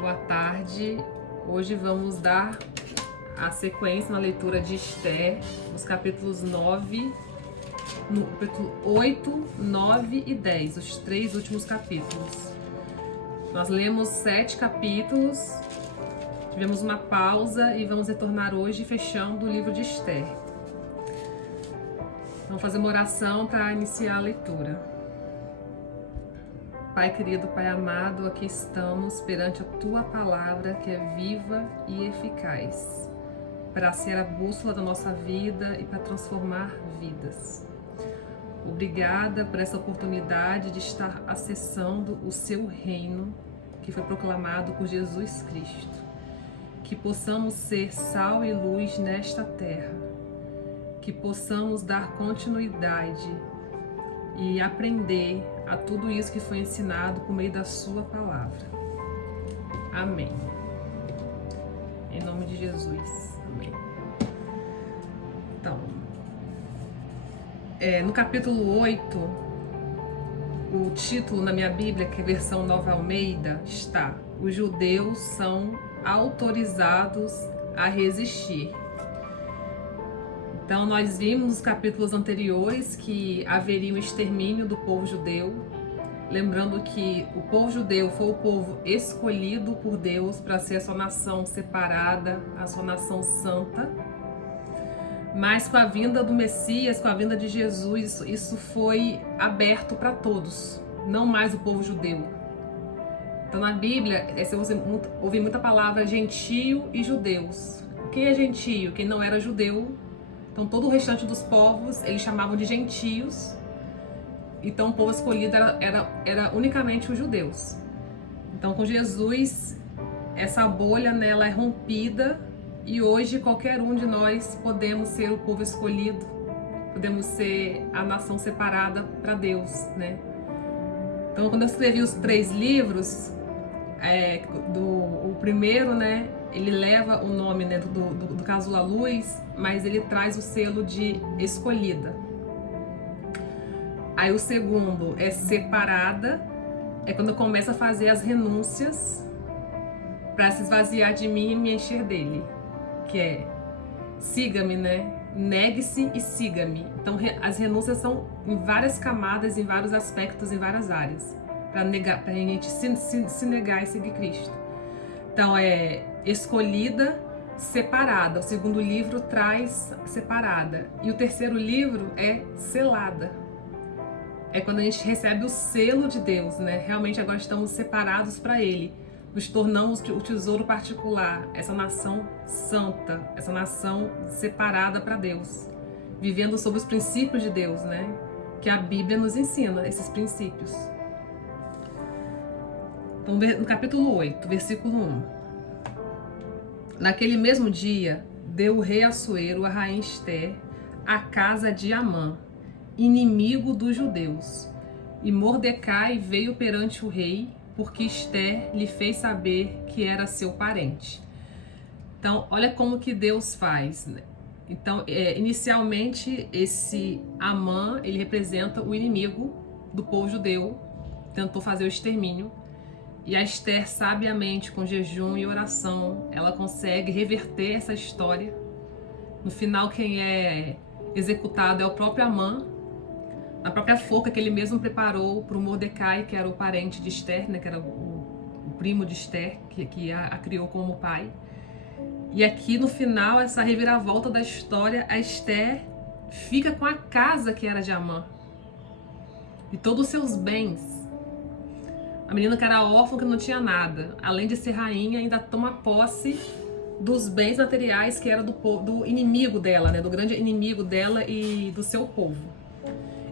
Boa tarde. Hoje vamos dar a sequência na leitura de Esther, nos capítulos 9, no capítulo 8, 9 e 10, os 3 últimos capítulos. Nós lemos 7 capítulos, tivemos uma pausa e vamos retornar hoje fechando o livro de Esther. Vamos fazer uma oração para iniciar a leitura. Pai querido, Pai amado, aqui estamos perante a Tua palavra que é viva e eficaz, para ser a bússola da nossa vida e para transformar vidas. Obrigada por essa oportunidade de estar acessando o Seu reino, que foi proclamado por Jesus Cristo. Que possamos ser sal e luz nesta terra, que possamos dar continuidade e aprender a tudo isso que foi ensinado por meio da Sua palavra. Amém. Em nome de Jesus. Amém. Então, no capítulo 8, o título na minha Bíblia, que é a versão Nova Almeida, está: Os judeus são autorizados a resistir. Então, nós vimos nos capítulos anteriores que haveria o extermínio do povo judeu, lembrando que o povo judeu foi o povo escolhido por Deus para ser a sua nação separada, a sua nação santa. Mas com a vinda do Messias, com a vinda de Jesus, isso foi aberto para todos, não mais o povo judeu. Então, na Bíblia, você ouve muita palavra gentio e judeus. Quem é gentio? Quem não era judeu. Então, todo o restante dos povos, eles chamavam de gentios. Então, o povo escolhido era unicamente os judeus. Então, com Jesus, essa bolha nela é rompida e hoje qualquer um de nós podemos ser o povo escolhido, podemos ser a nação separada para Deus, né? Então, quando eu escrevi os 3 livros, o primeiro, né, ele leva o nome, né, do Casulo à Luz, mas ele traz o selo de escolhida. Aí o segundo é separada, é quando eu começo a fazer as renúncias para se esvaziar de mim e me encher dele, que é siga-me, né? Negue-se e siga-me. Então as renúncias são em várias camadas, em vários aspectos, em várias áreas, para a gente se negar e seguir Cristo. Então é escolhida, separada. O segundo livro traz separada. E o terceiro livro é selada. É quando a gente recebe o selo de Deus, né? Realmente agora estamos separados para Ele. Nos tornamos o tesouro particular, essa nação santa, essa nação separada para Deus. Vivendo sob os princípios de Deus, né? Que a Bíblia nos ensina, esses princípios. Então, no capítulo 8, versículo 1. Naquele mesmo dia, deu o rei Assuero a rainha Esther a casa de Amã, inimigo dos judeus. E Mordecai veio perante o rei, porque Esther lhe fez saber que era seu parente. Então, olha como que Deus faz, né? Então, inicialmente, esse Amã, ele representa o inimigo do povo judeu, tentou fazer o extermínio. E a Esther, sabiamente, com jejum e oração, ela consegue reverter essa história. No final, quem é executado é o próprio Amã, na própria forca que ele mesmo preparou para o Mordecai, que era o parente de Esther, né, que era o primo de Esther, que a criou como pai. E aqui, no final, essa reviravolta da história, a Esther fica com a casa que era de Amã e todos os seus bens. A menina que era órfã, que não tinha nada, além de ser rainha, ainda toma posse dos bens materiais que era do inimigo dela, né? Do grande inimigo dela e do seu povo.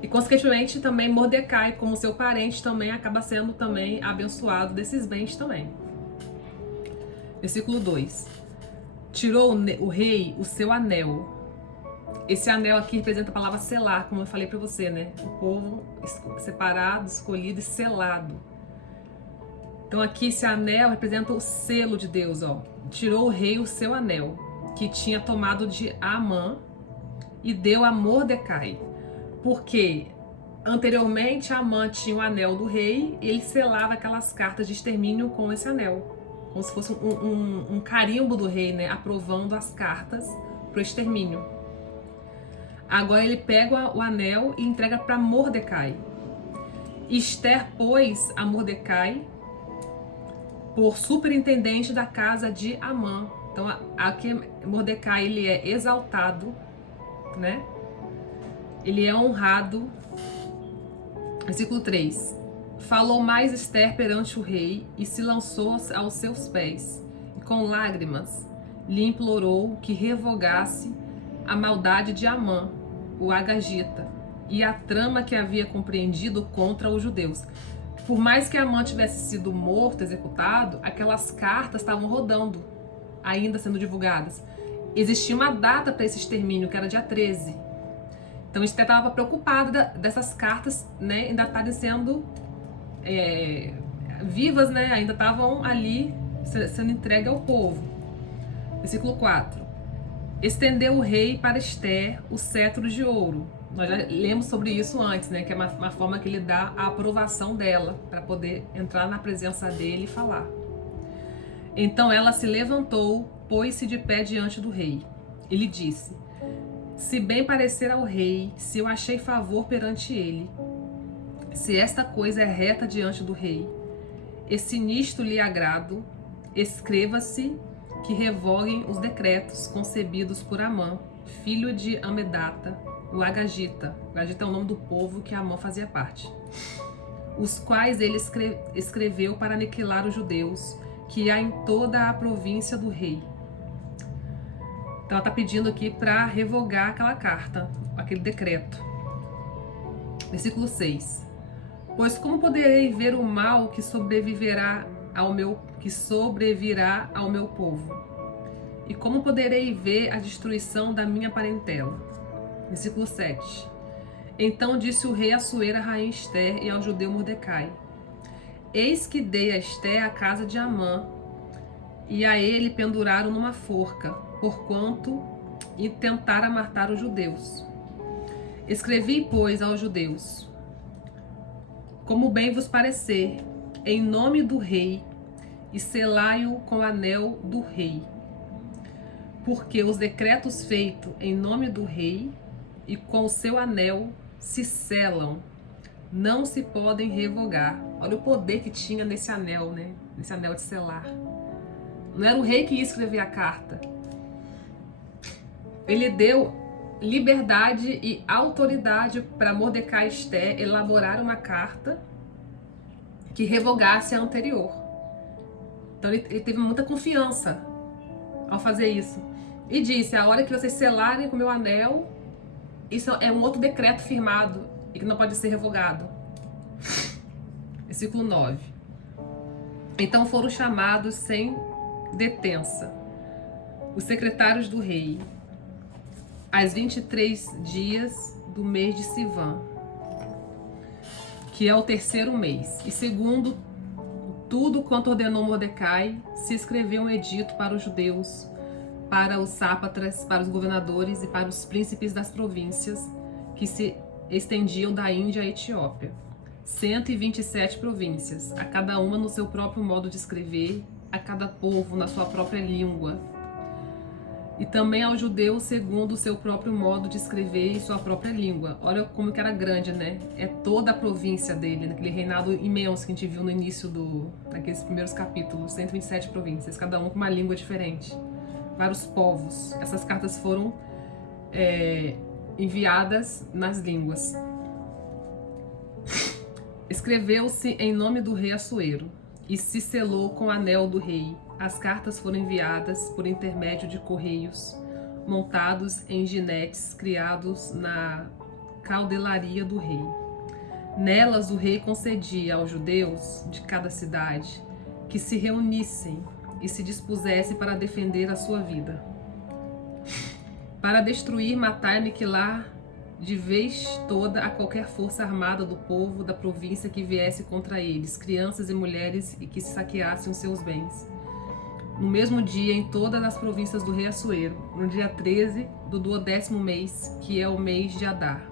E, consequentemente, também Mordecai, como seu parente, também acaba sendo também abençoado desses bens também. Versículo 2. Tirou o rei o seu anel. Esse anel aqui representa a palavra selar, como eu falei para você, né? O povo separado, escolhido e selado. Então aqui esse anel representa o selo de Deus, ó. Tirou o rei o seu anel, que tinha tomado de Amã, e deu a Mordecai. Porque anteriormente Amã tinha o anel do rei e ele selava aquelas cartas de extermínio com esse anel. como se fosse um carimbo do rei, né, aprovando as cartas para o extermínio. Agora ele pega o anel e entrega para Mordecai. Esther pôs a Mordecai por superintendente da casa de Amã. Então aqui Mordecai ele é exaltado, né? Ele é honrado. Versículo 3. Falou mais Esther perante o rei e se lançou aos seus pés, e com lágrimas lhe implorou que revogasse a maldade de Amã, o agagita, e a trama que havia compreendido contra os judeus. Por mais que Amã tivesse sido morto, executado, aquelas cartas estavam rodando, ainda sendo divulgadas. Existia uma data para esse extermínio, que era dia 13. Então Esther estava preocupada dessas cartas, né, ainda estarem sendo vivas, né, ainda estavam ali sendo entregue ao povo. Versículo 4. Estendeu o rei para Esther o cetro de ouro. Nós já lemos sobre isso antes, né, que é uma forma que ele dá a aprovação dela para poder entrar na presença dele e falar. Então ela se levantou, pôs-se de pé diante do rei. Ele disse: se bem parecer ao rei, se eu achei favor perante ele, se esta coisa é reta diante do rei, e se nisto lhe agrado, escreva-se que revoguem os decretos concebidos por Amã, filho de Amedata, o Agagita. O Agagita é o nome do povo que Amã fazia parte. Os quais ele escreveu para aniquilar os judeus, que há em toda a província do rei. Então ela está pedindo aqui para revogar aquela carta, aquele decreto. Versículo 6. Pois como poderei ver o mal que sobrevirá ao meu povo? E como poderei ver a destruição da minha parentela? Versículo 7. Então disse o rei Assuero à rainha Esther e ao judeu Mordecai: eis que dei a Esther a casa de Amã, e a ele penduraram numa forca, porquanto intentara matar os judeus. Escrevi, pois, aos judeus: como bem vos parecer, em nome do rei, e selai-o com o anel do rei. Porque os decretos feitos em nome do rei e com o seu anel se selam, não se podem revogar. Olha o poder que tinha nesse anel, né? Nesse anel de selar. Não era o rei que ia escrever a carta. Ele deu liberdade e autoridade para Mordecai e Esther elaborar uma carta que revogasse a anterior. Então ele teve muita confiança ao fazer isso. E disse: a hora que vocês selarem com o meu anel, isso é um outro decreto firmado e que não pode ser revogado. Versículo 9. Então foram chamados sem detença os secretários do rei, às 23 dias do mês de Sivan, que é o terceiro mês. E segundo tudo quanto ordenou Mordecai, se escreveu um edito para os judeus, para os sátrapas, para os governadores e para os príncipes das províncias que se estendiam da Índia à Etiópia. 127 províncias, a cada uma no seu próprio modo de escrever, a cada povo na sua própria língua. E também aos judeus segundo o seu próprio modo de escrever e sua própria língua. Olha como que era grande, né? É toda a província dele, naquele reinado imenso que a gente viu no início daqueles primeiros capítulos. 127 províncias, cada um com uma língua diferente. Vários povos. Essas cartas foram enviadas nas línguas. Escreveu-se em nome do rei Assuero e se selou com o anel do rei. As cartas foram enviadas por intermédio de correios, montados em ginetes criados na caudelaria do rei. Nelas o rei concedia aos judeus de cada cidade que se reunissem e se dispusessem para defender a sua vida, para destruir, matar e aniquilar de vez toda a qualquer força armada do povo da província que viesse contra eles, crianças e mulheres, e que se saqueassem os seus bens. No mesmo dia, em todas as províncias do rei Assuero, no dia 13 do 12º mês, que é o mês de Adar.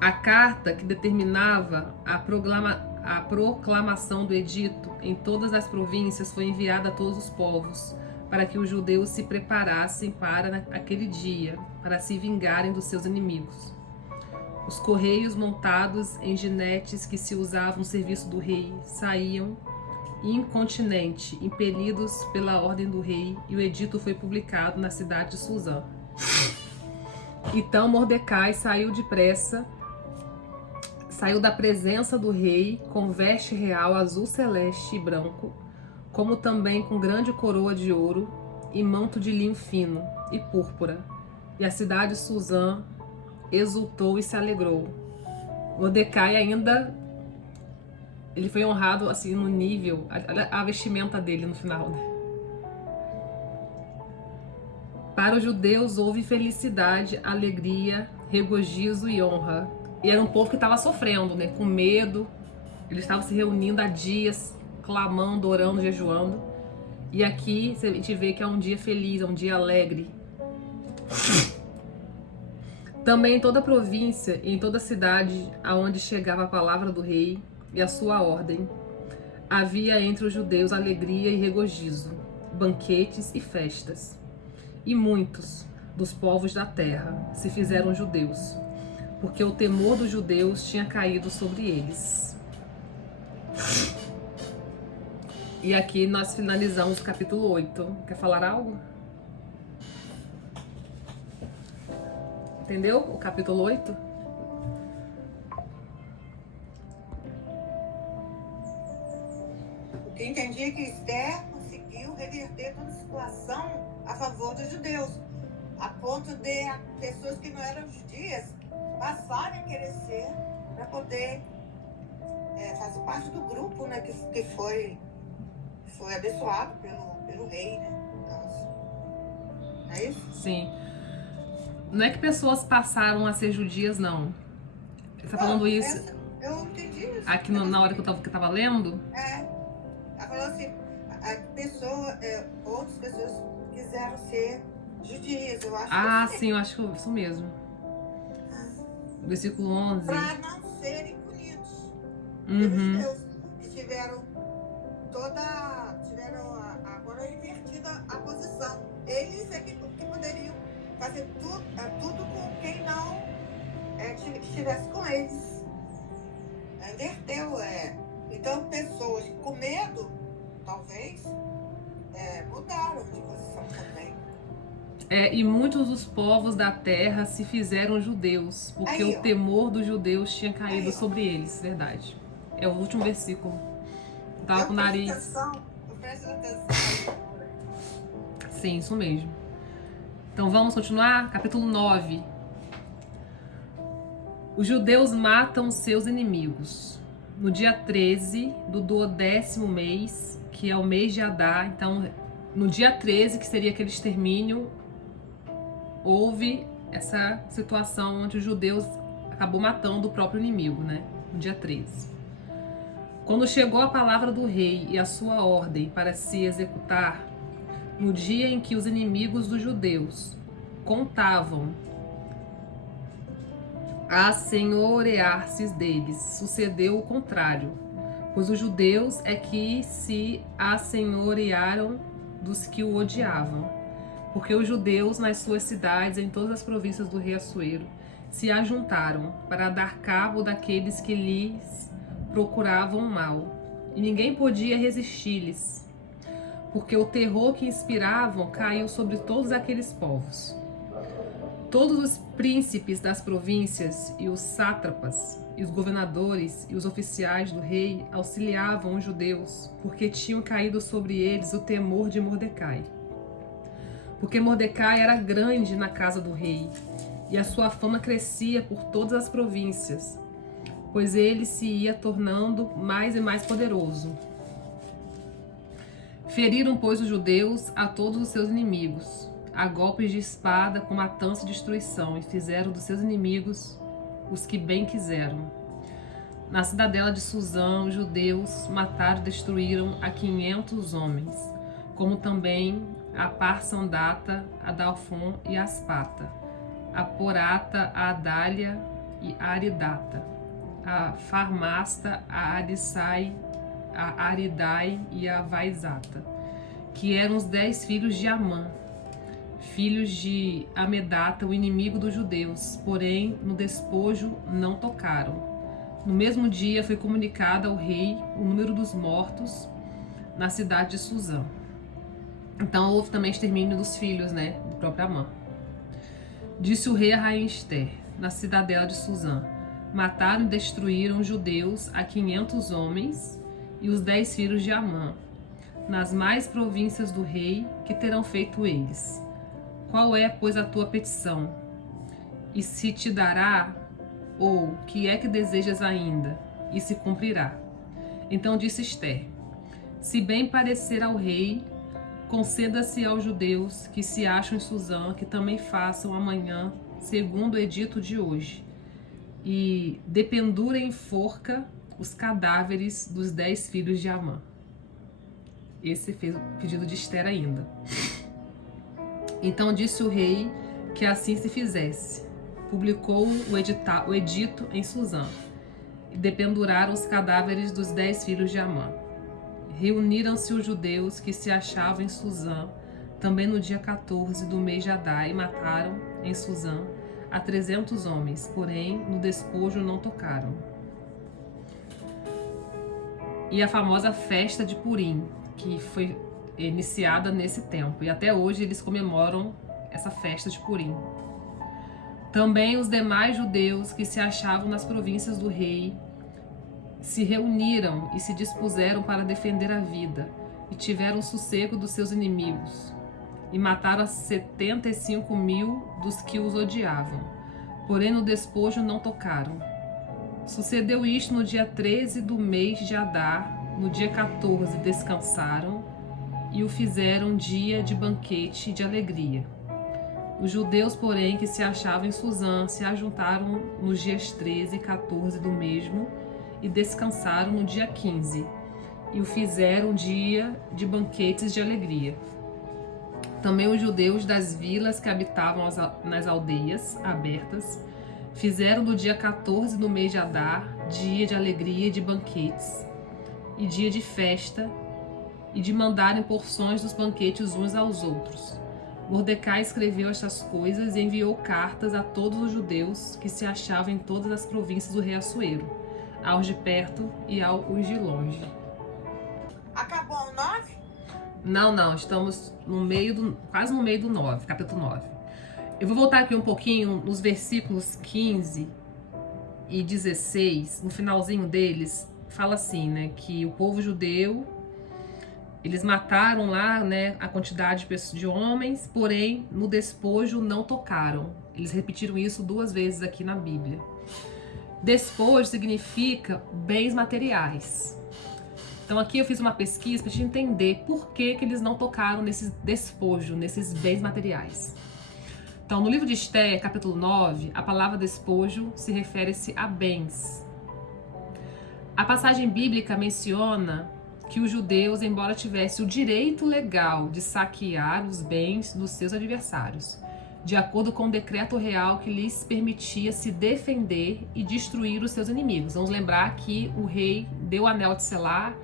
A carta que determinava a proclamação do edito em todas as províncias foi enviada a todos os povos, para que os judeus se preparassem para aquele dia, para se vingarem dos seus inimigos. Os correios montados em ginetes que se usavam no serviço do rei saíam incontinente, impelidos pela ordem do rei, e o edito foi publicado na cidade de Suzã. Então Mordecai saiu depressa, saiu da presença do rei com veste real azul celeste e branco, como também com grande coroa de ouro e manto de linho fino e púrpura. E a cidade de Suzã exultou e se alegrou. Mordecai ainda, ele foi honrado assim no nível, a vestimenta dele no final, né? Para os judeus houve felicidade, alegria, regozijo e honra. E era um povo que estava sofrendo, né? Com medo. Eles estavam se reunindo há dias, clamando, orando, jejuando. E aqui a gente vê que é um dia feliz, é um dia alegre. Também em toda a província e em toda a cidade aonde chegava a palavra do rei e a sua ordem, havia entre os judeus alegria e regozijo, banquetes e festas. E muitos dos povos da terra se fizeram judeus, porque o temor dos judeus tinha caído sobre eles. E aqui nós finalizamos o capítulo 8. Quer falar algo? Entendeu? O capítulo 8? O que entendi é que Esther conseguiu reverter toda a situação a favor dos judeus, a ponto de pessoas que não eram judias passarem a querer ser, para poder fazer parte do grupo, né, que foi abençoado pelo rei, né? Não é isso? Sim. Não é que pessoas passaram a ser judias, não. Você está falando isso? Eu entendi isso. Aqui na hora que eu estava lendo? Ela falou assim, outras pessoas quiseram ser judias, eu acho que sim, eu acho que é isso mesmo. Versículo 11. Para não serem punidos Uhum. pelos judeus, que tiveram agora invertida a posição. Eles é que poderiam fazer tudo com quem não estivesse com eles. Inverteu. Então, pessoas com medo, talvez, mudaram de posição também. E muitos dos povos da terra se fizeram judeus, porque o temor dos judeus tinha caído sobre eles, verdade. É o último versículo. Tava com o nariz. Eu presto atenção. Sim, isso mesmo. Então vamos continuar? Capítulo 9. Os judeus matam seus inimigos. No dia 13 do 12º mês, que é o mês de Adar, então no dia 13, que seria aquele extermínio, houve essa situação onde os judeus acabou matando o próprio inimigo, né? No dia 13. Quando chegou a palavra do rei e a sua ordem para se executar, no dia em que os inimigos dos judeus contavam a senhorear-se deles, sucedeu o contrário, pois os judeus é que se assenhorearam dos que o odiavam, porque os judeus nas suas cidades, em todas as províncias do rei Assuero, se ajuntaram para dar cabo daqueles que lhes procuravam mal, e ninguém podia resistir-lhes, porque o terror que inspiravam caiu sobre todos aqueles povos. Todos os príncipes das províncias e os sátrapas e os governadores e os oficiais do rei auxiliavam os judeus, porque tinham caído sobre eles o temor de Mordecai. Porque Mordecai era grande na casa do rei, e a sua fama crescia por todas as províncias, pois ele se ia tornando mais e mais poderoso. Feriram, pois, os judeus a todos os seus inimigos, a golpes de espada com matança e destruição, e fizeram dos seus inimigos os que bem quiseram. Na cidadela de Suzã, os judeus mataram e destruíram a 500 homens, como também a Parsandata, a Dalfon e a Aspata, a Porata, a Adália e a Aridata. a Farmasta, a Arisai, a Aridai e a Vaizata, que eram os 10 filhos de Amã, filhos de Amedata, o inimigo dos judeus, porém no despojo não tocaram. No mesmo dia foi comunicado ao rei o número dos mortos na cidade de Suzã. Então houve também extermínio dos filhos, né, do próprio Amã. Disse o rei a rainha Ester, na cidadela de Suzã: mataram e destruíram os judeus a 500 homens e os 10 filhos de Amã, nas mais províncias do rei, que terão feito eles. Qual é, pois, a tua petição? E se te dará, ou que é que desejas ainda? E se cumprirá. Então disse Ester: se bem parecer ao rei, conceda-se aos judeus que se acham em Suzã, que também façam amanhã, segundo o edito de hoje, e dependurem em forca os cadáveres dos 10 filhos de Amã. Esse fez o pedido de Ester ainda. Então disse o rei que assim se fizesse. Publicou o edito em Suzã, e dependuraram os cadáveres dos 10 filhos de Amã. Reuniram-se os judeus que se achavam em Suzã, também no dia 14 do mês de Adar, e mataram em Suzã a 300 homens, porém no despojo não tocaram. E a famosa festa de Purim, que foi iniciada nesse tempo, e até hoje eles comemoram essa festa de Purim. Também os demais judeus que se achavam nas províncias do rei se reuniram e se dispuseram para defender a vida, e tiveram sossego dos seus inimigos, e mataram 75.000 dos que os odiavam, porém no despojo não tocaram. Sucedeu isto no dia 13 do mês de Adar. No dia 14 descansaram e o fizeram dia de banquete e de alegria. Os judeus, porém, que se achavam em Suzã, se ajuntaram nos dias 13 e 14 do mesmo e descansaram no dia 15, e o fizeram dia de banquetes de alegria. Também os judeus das vilas que habitavam nas aldeias abertas fizeram no dia 14 do mês de Adar dia de alegria e de banquetes, e dia de festa, e de mandarem porções dos banquetes uns aos outros. Mordecai escreveu estas coisas e enviou cartas a todos os judeus que se achavam em todas as províncias do rei Assuero, aos de perto e aos de longe. Acabou o 9? Não, estamos quase no meio do 9, capítulo 9. Eu vou voltar aqui um pouquinho nos versículos 15 e 16, no finalzinho deles, fala assim, né, que o povo judeu, eles mataram lá, né, a quantidade de homens, porém no despojo não tocaram. Eles repetiram isso 2 vezes aqui na Bíblia. Despojo significa bens materiais. Então aqui eu fiz uma pesquisa para a gente entender por que eles não tocaram nesse despojo, nesses bens materiais. Então no livro de Ester, capítulo 9, a palavra despojo se refere-se a bens. A passagem bíblica menciona que os judeus, embora tivessem o direito legal de saquear os bens dos seus adversários, de acordo com o decreto real que lhes permitia se defender e destruir os seus inimigos. Vamos lembrar que o rei deu o anel de selar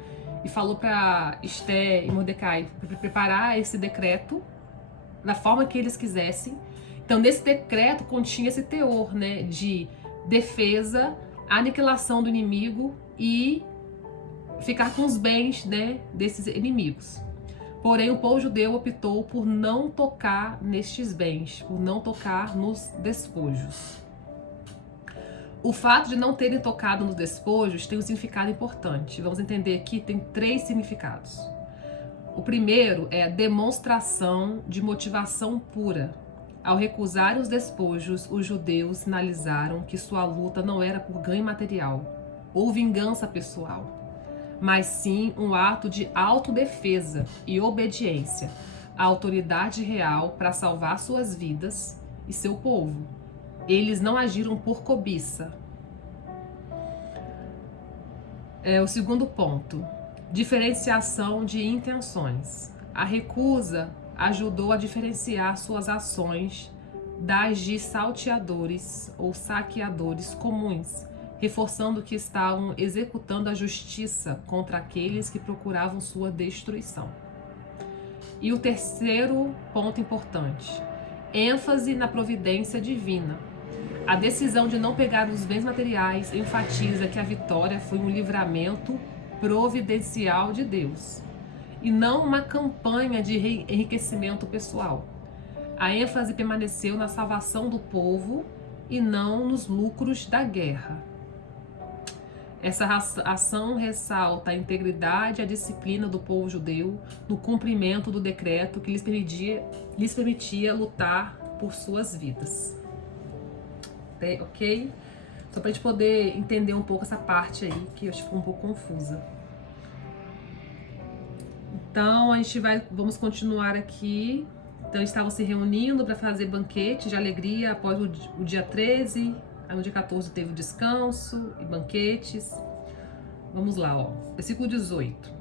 e falou para Ester e Mordecai preparar esse decreto da forma que eles quisessem. Então, nesse decreto continha esse teor, né, de defesa, aniquilação do inimigo e ficar com os bens, né, desses inimigos. Porém, o povo judeu optou por não tocar nestes bens, por não tocar nos despojos. O fato de não terem tocado nos despojos tem um significado importante. Vamos entender aqui, tem 3 significados. O primeiro é a demonstração de motivação pura. Ao recusarem os despojos, os judeus sinalizaram que sua luta não era por ganho material ou vingança pessoal, mas sim um ato de autodefesa e obediência à autoridade real para salvar suas vidas e seu povo. Eles não agiram por cobiça. O segundo ponto, diferenciação de intenções. A recusa ajudou a diferenciar suas ações das de salteadores ou saqueadores comuns, reforçando que estavam executando a justiça contra aqueles que procuravam sua destruição. E o terceiro ponto importante, ênfase na providência divina. A decisão de não pegar os bens materiais enfatiza que a vitória foi um livramento providencial de Deus, e não uma campanha de enriquecimento pessoal. A ênfase permaneceu na salvação do povo e não nos lucros da guerra. Essa ação ressalta a integridade e a disciplina do povo judeu no cumprimento do decreto que lhes permitia lutar por suas vidas. Ok? Só para a gente poder entender um pouco essa parte aí, que eu acho que ficou um pouco confusa. Então, vamos continuar aqui. Então, estavam se reunindo para fazer banquete de alegria após o dia 13. Aí no dia 14 teve o descanso e banquetes. Vamos lá, ó. Versículo 18.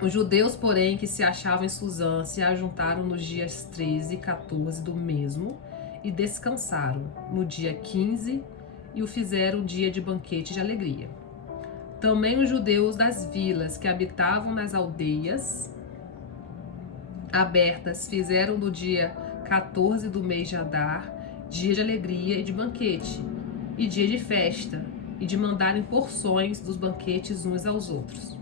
Os judeus, porém, que se achavam em Suzã, se ajuntaram nos dias 13 e 14 do mesmo e descansaram no dia 15 e o fizeram dia de banquete de alegria. Também os judeus das vilas que habitavam nas aldeias abertas fizeram no dia 14 do mês de Adar dia de alegria e de banquete, e dia de festa, e de mandarem porções dos banquetes uns aos outros.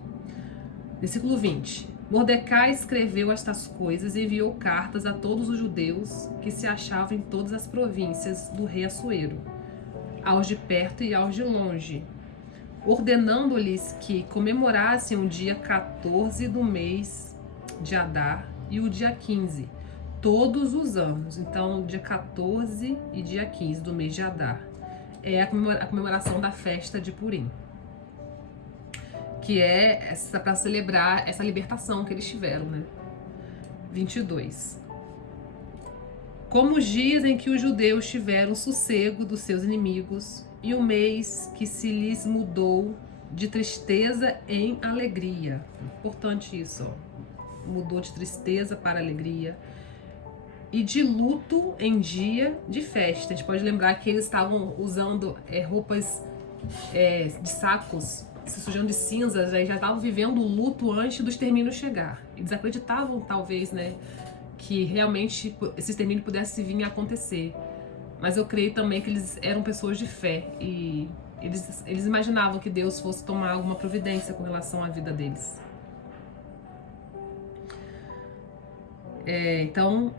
Versículo 20. Mordecai escreveu estas coisas e enviou cartas a todos os judeus que se achavam em todas as províncias do rei Assuero, aos de perto e aos de longe, ordenando-lhes que comemorassem o dia 14 do mês de Adar e o dia 15, todos os anos. Então, dia 14 e dia 15 do mês de Adar é a comemoração da festa de Purim, que é para celebrar essa libertação que eles tiveram, né? 22. Como os dias em que os judeus tiveram sossego dos seus inimigos, e o mês que se lhes mudou de tristeza em alegria. Importante isso, ó. Mudou de tristeza para alegria. E de luto em dia de festa. A gente pode lembrar que eles estavam usando roupas de sacos, se sujando de cinzas, aí já estavam vivendo o luto antes do extermínio chegar. Eles acreditavam, talvez, né, que realmente esse extermínio pudesse vir a acontecer. Mas eu creio também que eles eram pessoas de fé e eles imaginavam que Deus fosse tomar alguma providência com relação à vida deles. Então,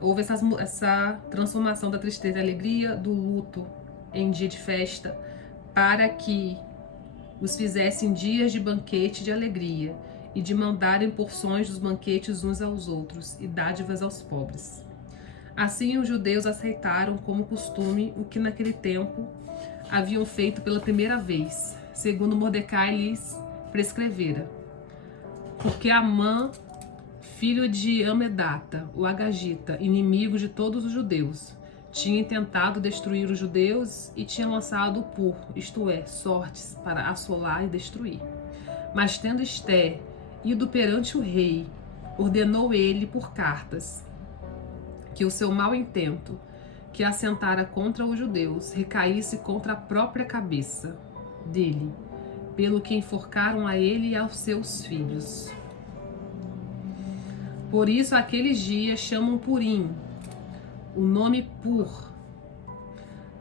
houve essa transformação da tristeza e alegria, do luto em dia de festa, para que os fizessem dias de banquete de alegria e de mandarem porções dos banquetes uns aos outros e dádivas aos pobres. Assim os judeus aceitaram como costume o que naquele tempo haviam feito pela primeira vez, segundo Mordecai lhes prescrevera. Porque Amã, filho de Amedata, o Agagita, inimigo de todos os judeus, tinha tentado destruir os judeus e tinha lançado o pur, isto é, sortes, para assolar e destruir. Mas tendo Ester ido perante o rei, ordenou ele por cartas que o seu mau intento, que assentara contra os judeus, recaísse contra a própria cabeça dele, pelo que enforcaram a ele e aos seus filhos. Por isso, aqueles dias chamam Purim, o nome Pur.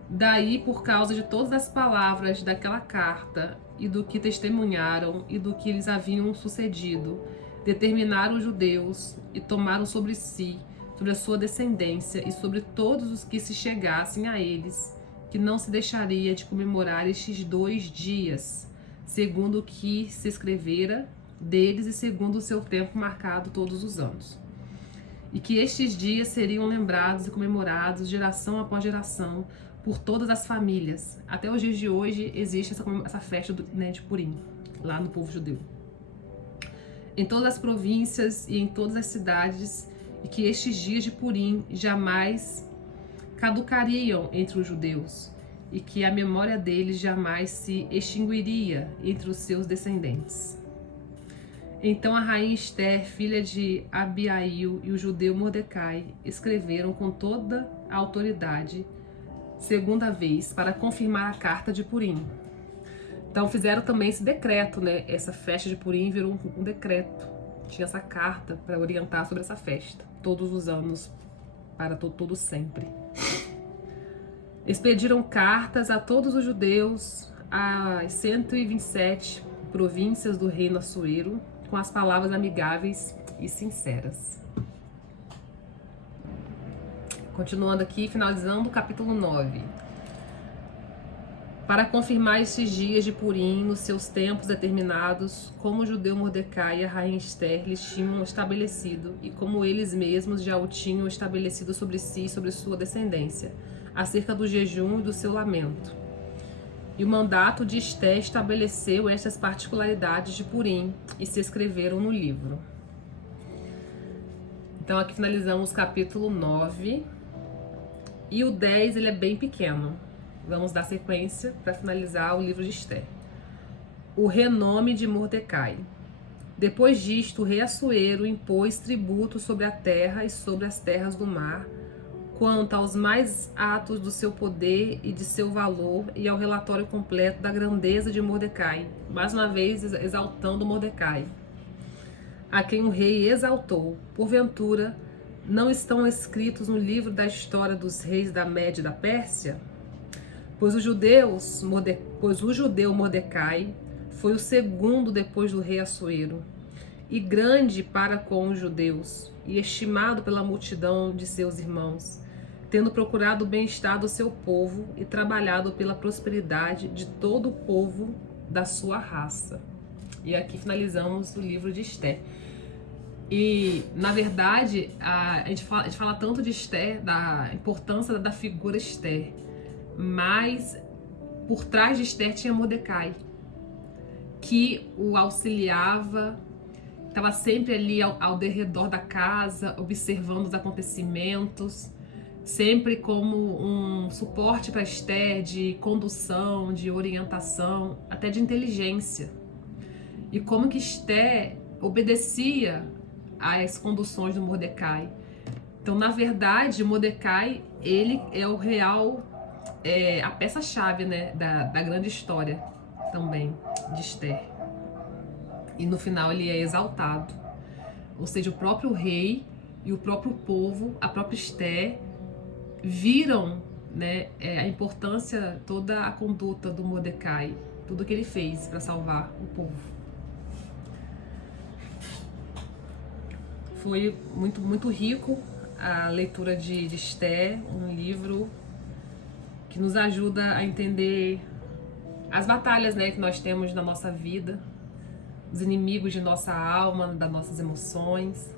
Daí, por causa de todas as palavras daquela carta e do que testemunharam e do que lhes haviam sucedido, determinaram os judeus e tomaram sobre si, sobre a sua descendência e sobre todos os que se chegassem a eles, que não se deixaria de comemorar estes 2 dias, segundo o que se escrevera deles e segundo o seu tempo marcado todos os anos. E que estes dias seriam lembrados e comemorados geração após geração por todas as famílias. Até os dias de hoje existe essa festa de Purim, lá no povo judeu. Em todas as províncias e em todas as cidades, e que estes dias de Purim jamais caducariam entre os judeus, e que a memória deles jamais se extinguiria entre os seus descendentes. Então a rainha Ester, filha de Abiail, e o judeu Mordecai escreveram com toda a autoridade, segunda vez, para confirmar a carta de Purim. Então fizeram também esse decreto, né? Essa festa de Purim virou um decreto. Tinha essa carta para orientar sobre essa festa, todos os anos, para todo sempre. Expediram cartas a todos os judeus, às 127 províncias do reino Assuero, com as palavras amigáveis e sinceras. Continuando aqui, finalizando o capítulo 9. Para confirmar estes dias de Purim nos seus tempos determinados, como o judeu Mordecai e a rainha Esther lhes tinham estabelecido, e como eles mesmos já o tinham estabelecido sobre si e sobre sua descendência, acerca do jejum e do seu lamento. E o mandato de Esther estabeleceu estas particularidades de Purim, e se escreveram no livro. Então aqui finalizamos o capítulo 9, e o 10 ele é bem pequeno. Vamos dar sequência para finalizar o livro de Esther. O renome de Mordecai. Depois disto, o rei Assuero impôs tributo sobre a terra e sobre as terras do mar, quanto aos mais atos do seu poder e de seu valor, e ao relatório completo da grandeza de Mordecai, mais uma vez exaltando Mordecai, a quem o rei exaltou. Porventura, não estão escritos no livro da história dos reis da Média e da Pérsia? Pois o judeu Mordecai foi o segundo depois do rei Assuero, e grande para com os judeus, e estimado pela multidão de seus irmãos, tendo procurado o bem-estar do seu povo e trabalhado pela prosperidade de todo o povo da sua raça. E aqui finalizamos o livro de Esther. E, na verdade, a gente fala tanto de Esther, da importância da figura Esther, mas por trás de Esther tinha Mordecai, que o auxiliava, estava sempre ali ao derredor da casa, observando os acontecimentos, sempre como um suporte para Esther de condução, de orientação, até de inteligência. E como que Esther obedecia às conduções do Mordecai. Então, na verdade, Mordecai, ele é o real, a peça-chave, né, da grande história também de Esther. E no final ele é exaltado. Ou seja, o próprio rei e o próprio povo, a própria Esther, viram, né, a importância, toda a conduta do Mordecai, tudo que ele fez para salvar o povo. Foi muito rico a leitura de Esther, um livro que nos ajuda a entender as batalhas, né, que nós temos na nossa vida, os inimigos de nossa alma, das nossas emoções,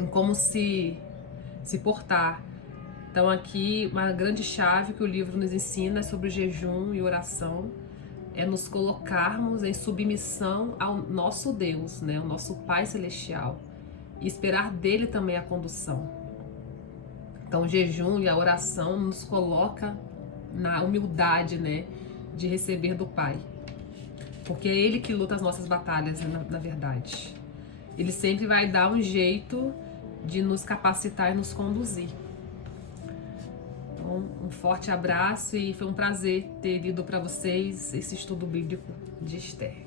em como se portar. Então aqui uma grande chave que o livro nos ensina sobre o jejum e oração, é nos colocarmos em submissão ao nosso Deus, né, o nosso Pai Celestial, e esperar dele também a condução. Então o jejum e a oração nos coloca na humildade, né, de receber do Pai, porque é ele que luta as nossas batalhas, na verdade. Ele sempre vai dar um jeito de nos capacitar e nos conduzir. Então, um forte abraço, e foi um prazer ter lido para vocês esse estudo bíblico de Esther.